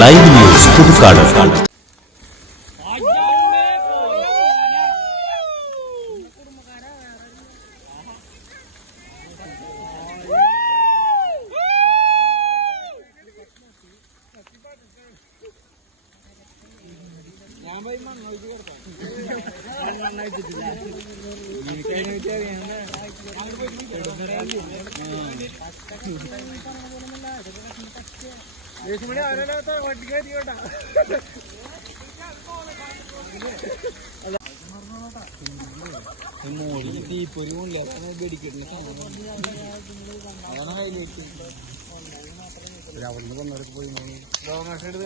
Live news Puthukkad തീപ്പൊരി പോണില്ല അതാണ് വെടിക്കെട്ടിന് അതാണ് ഹൈലൈറ്റ് അവിടുന്ന് വന്നവരൊക്കെ പോയി എടുത്ത്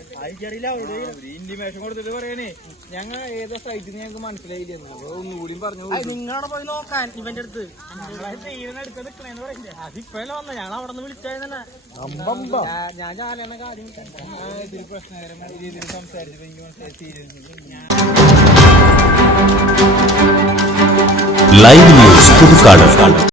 ഇന്റിമേഷൻ കൊടുത്തിട്ട് പറയണേ. ഞങ്ങൾ ഏതോ സൈറ്റിൽ ഞങ്ങൾക്ക് മനസ്സിലായില്ല ഒന്നുകൂടി പറഞ്ഞു നിങ്ങളവിടെ പോയി നോക്കാൻ ഇവന്റെ അടുത്ത് തീരുന്നെടുത്ത് നിൽക്കണേന്ന് പറയില്ലേ അതിപ്പോഴല്ലേ വന്ന. ഞാൻ അവിടെ നിന്ന് വിളിച്ചായിരുന്നല്ലേ ഞാൻ ചാലയുടെ കാര്യം ഇതിൽ പ്രശ്നകരമായ രീതിയിൽ സംസാരിച്ചപ്പോ എനിക്ക് മനസ്സിലായി. സീരിയസ് ഞാൻ ലൈവ് ന്യൂസ് പുതുക്കാട്.